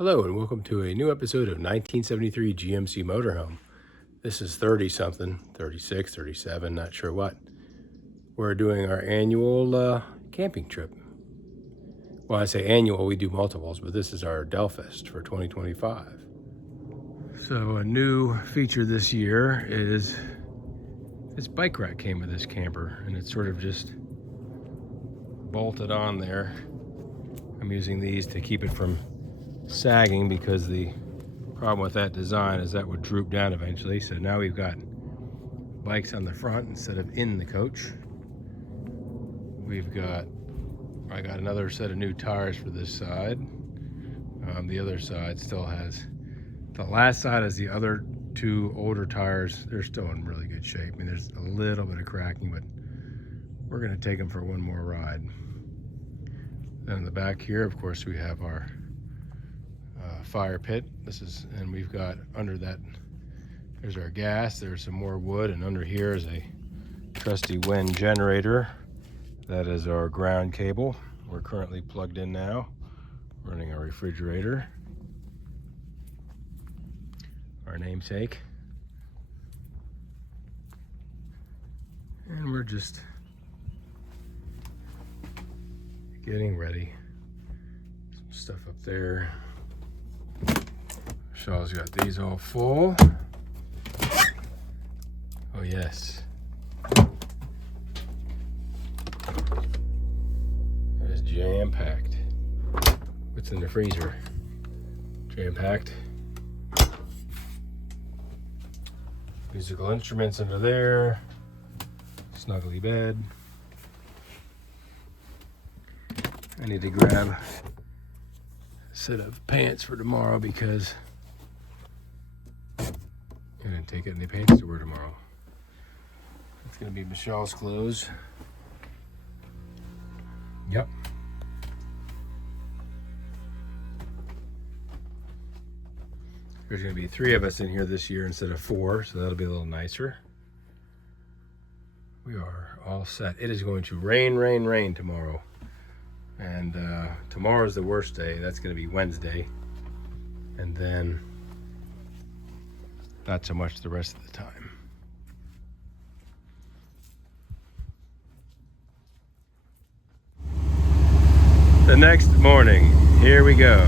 Hello and welcome to a new episode of 1973 GMC Motorhome. This is 30-something, 36, 37, not sure what. We're doing our annual camping trip. Well, I say annual, we do multiples, but this is our Delfest for 2025. So a new feature this year is this bike rack came with this camper, and it's sort of just bolted on there. I'm using these to keep it from sagging because the problem with that design is that would droop down eventually. So now we've got bikes on the front instead of in the coach. I got another set of new tires for this side. The other side still has, the last side has the other two older tires. They're still in really good shape. I mean, there's a little bit of cracking, but we're gonna take them for one more ride. Then in the back here, of course, we have our fire pit. And we've got under that, there's our gas, there's some more wood, and under here is a trusty wind generator. That is our ground cable. We're currently plugged in now, running our refrigerator, our namesake, and we're just getting ready. Some stuff up there. Shaw's got these all full. Oh yes. That is jam-packed. What's in the freezer? Jam-packed. Musical instruments under there. Snuggly bed. I need to grab a set of pants for tomorrow because I didn't take any pants to wear tomorrow. It's gonna be Michelle's clothes. Yep. There's gonna be 3 of us in here this year instead of 4, so that'll be a little nicer. We are all set. It is going to rain, rain, rain tomorrow. And tomorrow's the worst day. That's gonna be Wednesday. And then not so much the rest of the time. The next morning, here we go.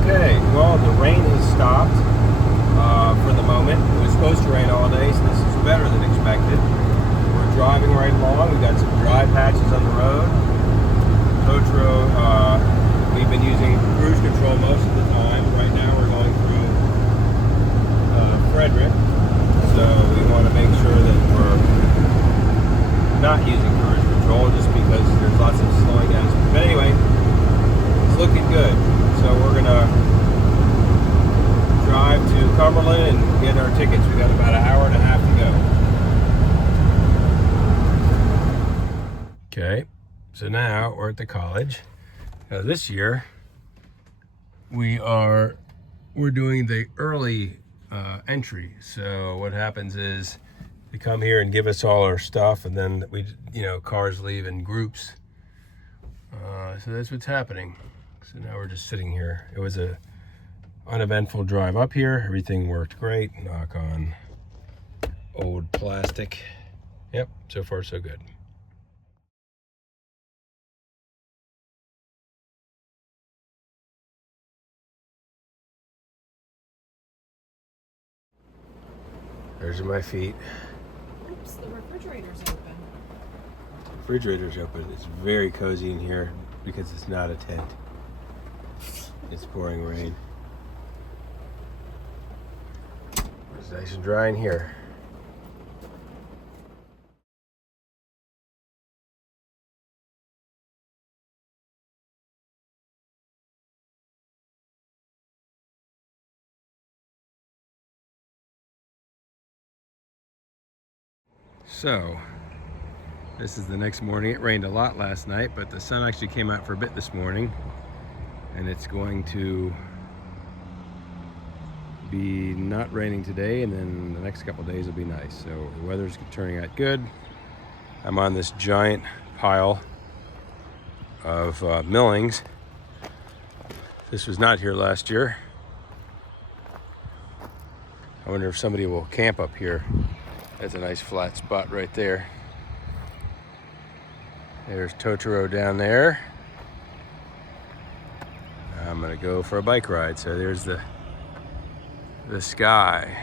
Okay, well, the rain has stopped for the moment. It was supposed to rain all day, so this is better than expected. We're driving right along. We've got some dry patches on the road. Coach road, we've been using cruise control most of the time. Right now we're going through Frederick, so we want to make sure that we're not using cruise control just because there's lots of slowing down. But anyway, it's looking good. So we're gonna drive to Cumberland and get our tickets. We got about an hour and a half to go. Okay, so now we're at the college. Now this year we're doing the early entry. So what happens is they come here and give us all our stuff, and then cars leave in groups. So that's what's happening. So now we're just sitting here. It was a uneventful drive up here. Everything worked great. Knock on old plastic. Yep, so far so good. There's my feet. Oops, the refrigerator's open. Refrigerator's open. It's very cozy in here because it's not a tent. It's pouring rain. It's nice and dry in here. So, this is the next morning. It rained a lot last night, but the sun actually came out for a bit this morning. And it's going to be not raining today, and then the next couple days will be nice. So the weather's turning out good. I'm on this giant pile of millings. This was not here last year. I wonder if somebody will camp up here. That's a nice flat spot right there. There's Totoro down there. I'm gonna go for a bike ride. So there's the sky.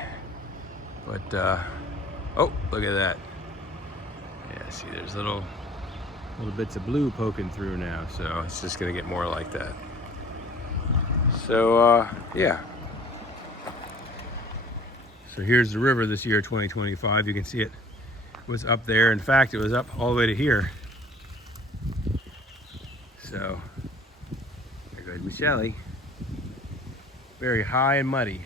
But oh, look at that. Yeah, see, there's little bits of blue poking through now. So it's just gonna get more like that. So yeah. So here's the river this year, 2025. You can see it was up there. In fact, it was up all the way to here. So there goes Michelle. Very high and muddy,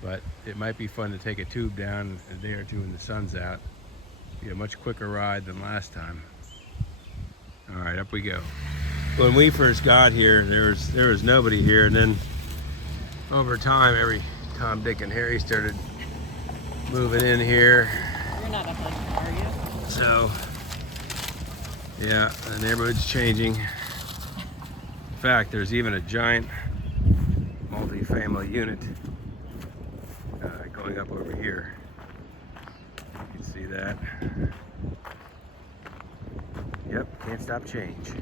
but it might be fun to take a tube down a day or two when the sun's out. Be a much quicker ride than last time. All right, up we go. When we first got here, there was nobody here, and then over time, every Tom, Dick, and Harry started moving in here. You're not a hiker, are you? So, yeah, the neighborhood's changing. In fact, there's even a giant multi-family unit going up over here. You can see that. Yep, can't stop change.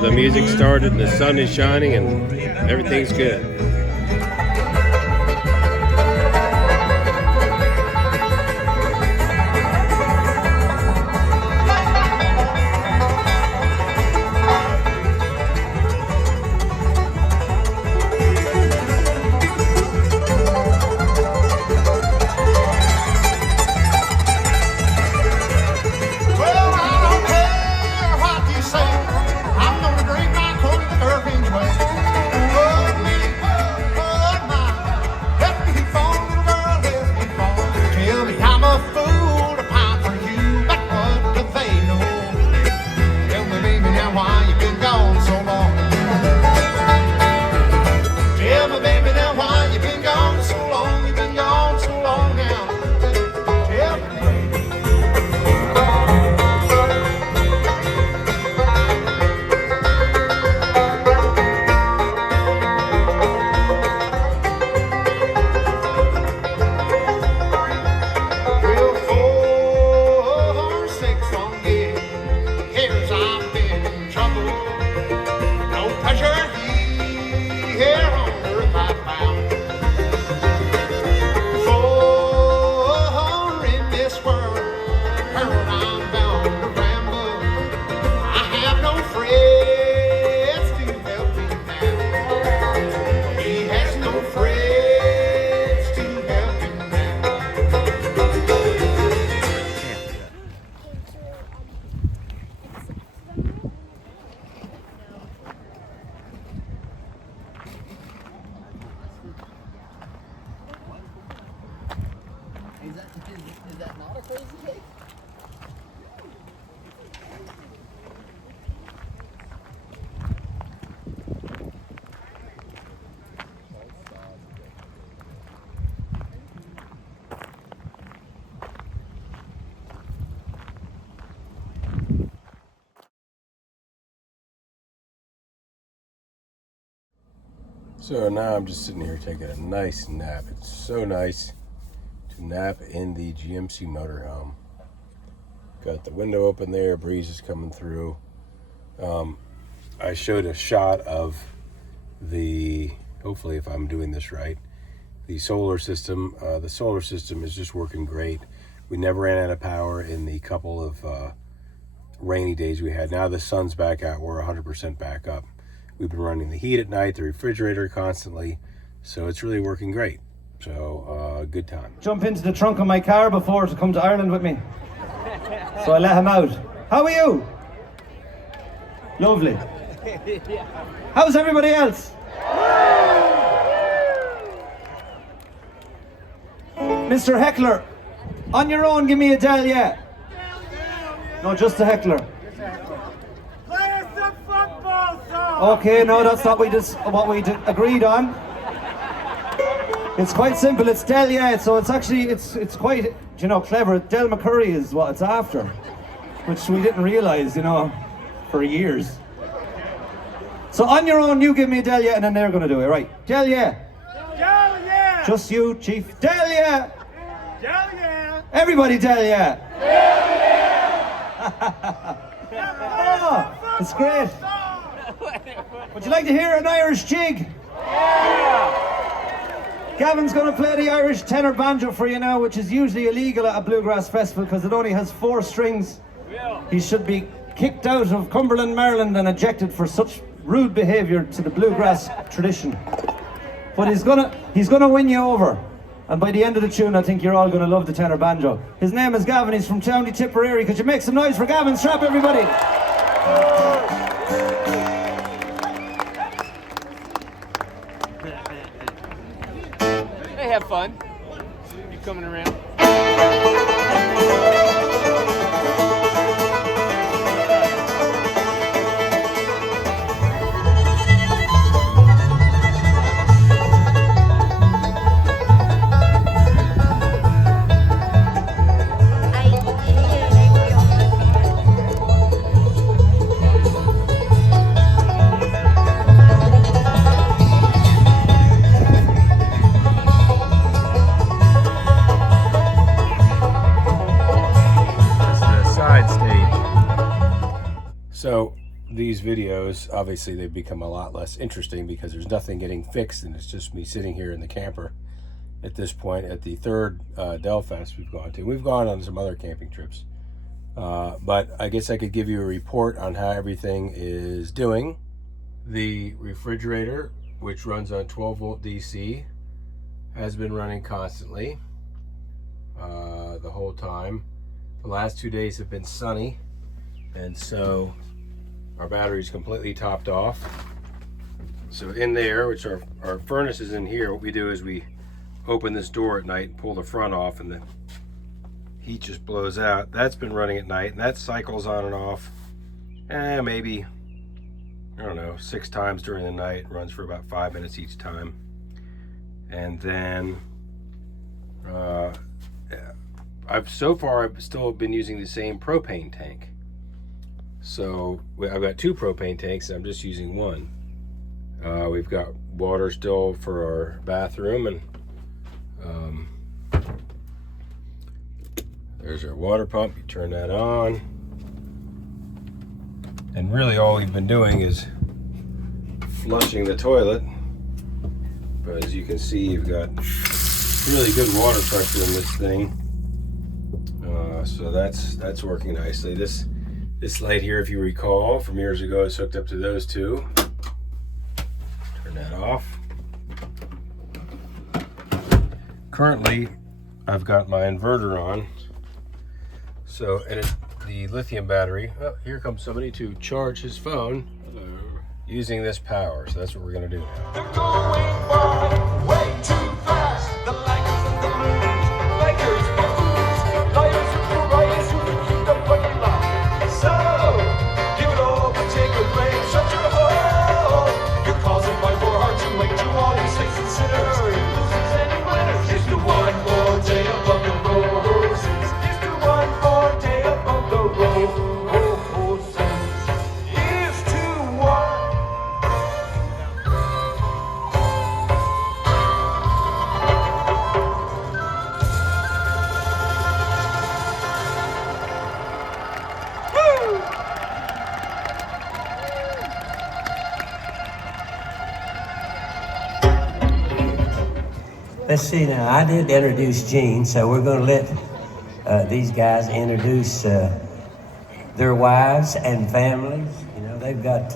The music started and the sun is shining and everything's good. Is that not a crazy take? So now I'm just sitting here taking a nice nap. It's so nice. nap in the GMC motorhome. Got the window open there, breeze is coming through. I showed a shot of the, hopefully if I'm doing this right, the solar system. The solar system is just working great. We never ran out of power in the couple of rainy days we had. Now the sun's back out, we're 100% back up. We've been running the heat at night, the refrigerator constantly, so it's really working great. So good time. Jump into the trunk of my car before to come to Ireland with me. So I let him out. How are you? Lovely. How's everybody else? Mr. Heckler, on your own, give me a Dell, yeah. No, just a heckler. Play some football song. Okay, no, that's not what we agreed on. It's quite simple. It's Del, yeah. So it's actually it's quite clever. Del McCurry is what it's after, which we didn't realise for years. So on your own, you give me a Del, yeah, and then they're going to do it, right? Del, yeah. Del, yeah. Just you, Chief. Del, yeah. Del, yeah. Everybody, Del, yeah. Oh, it's great. Would you like to hear an Irish jig? Gavin's going to play the Irish tenor banjo for you now, which is usually illegal at a bluegrass festival because it only has 4 strings. He should be kicked out of Cumberland, Maryland and ejected for such rude behaviour to the bluegrass tradition. But he's gonna win you over. And by the end of the tune, I think you're all going to love the tenor banjo. His name is Gavin. He's from County Tipperary. Could you make some noise for Gavin Strap, everybody? They have fun. You coming around? So these videos, obviously they've become a lot less interesting because there's nothing getting fixed and it's just me sitting here in the camper at this point at the third Del Fest we've gone to. We've gone on some other camping trips, but I guess I could give you a report on how everything is doing. The refrigerator, which runs on 12-volt DC, has been running constantly the whole time. The last 2 days have been sunny, and so our battery's completely topped off. So in there, which our furnace is in here, what we do is we open this door at night, pull the front off, and the heat just blows out. That's been running at night, and that cycles on and off maybe, I don't know, 6 times during the night. It runs for about 5 minutes each time. And then I've still been using the same propane tank. So I've got 2 propane tanks, and I'm just using one. We've got water still for our bathroom, and there's our water pump. You turn that on, and really all we've been doing is flushing the toilet. But as you can see, you've got really good water pressure in this thing, so that's working nicely. This light here, if you recall from years ago, is hooked up to those 2. Turn that off. Currently, I've got my inverter on. So, and the lithium battery, oh, here comes somebody to charge his phone. Hello. Using this power. So that's what we're going to do now. They're going by way too fast. The Lakers and the Blues, Lakers booze, liars and pariahs who can keep the fucking line. So, give it all, but take a break. Shut your hole. You're causing my war heart to wake to all you saints and sinners, losers and winners. Here's to one more day above the roses. Here's to one more day above the roses. Here's to one. Let's see now. I did introduce Gene, so we're going to let these guys introduce their wives and families. You know, they've got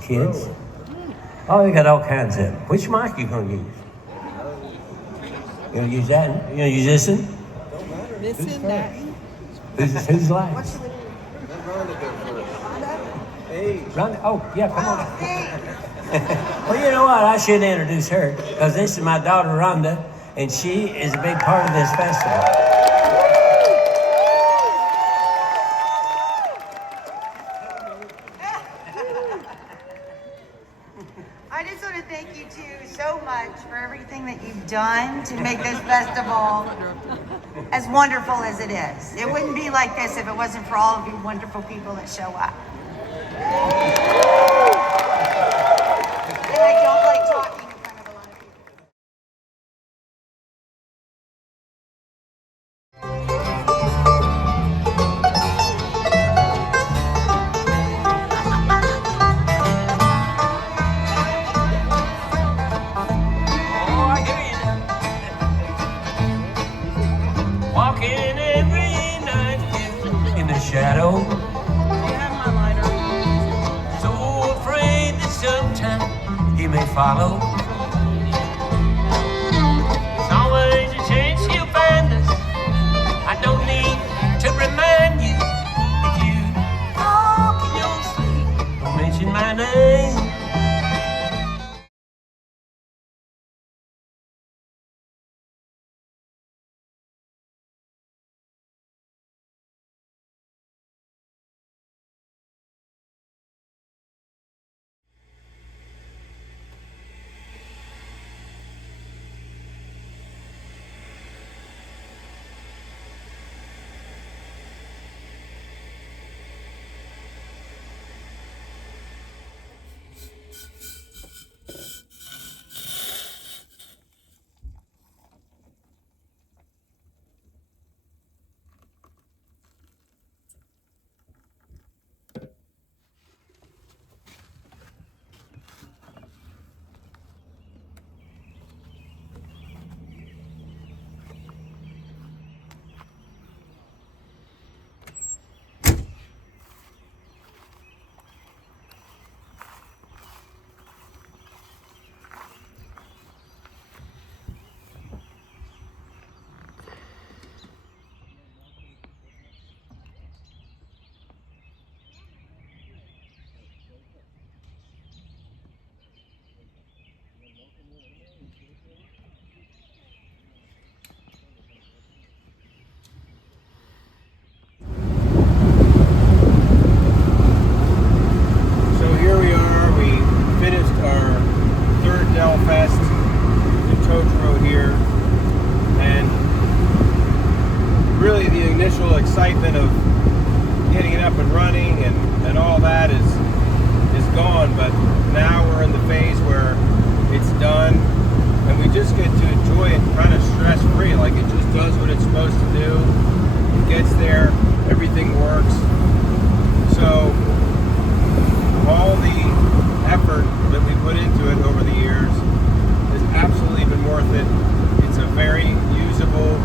kids. Oh, they got all kinds of them. Which mic you going to use? You going to use that one? You going to use this one? This and that. Who's last? Rhonda? Oh, yeah, come on. Well, you know what? I should introduce her because this is my daughter, Rhonda, and she is a big part of this festival. I just want to thank you two so much for everything that you've done to make this festival as wonderful as it is. It wouldn't be like this if it wasn't for all of you wonderful people that show up. And I don't like talking in front of a lot of people. Oh, I hear you now. Walking every night in the shadow. Do you have my lighter? So afraid that sometime he may follow. There's always a chance he'll find us. I don't need to remind you. If you talk in your sleep, don't mention my name. So here we are. We finished our third Del Fest in Totoro here, and really the initial excitement of getting it up and running and all that is gone. But now we're in the phase where it's done, and we just get to enjoy it kind of stress-free. Like, it just does what it's supposed to do. It gets there, everything works. So all the effort that we put into it over the years has absolutely been worth it. It's a very usable,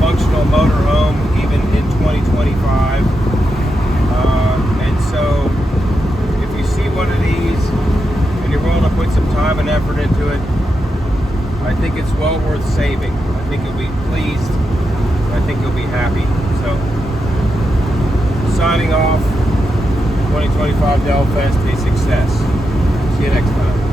functional motorhome even in 2025. And so if you see one of these and you're willing to put some time and effort into it, I think it's well worth saving. I think you'll be pleased. I think you'll be happy. So, signing off. 2025 Del Fest, a success. See you next time.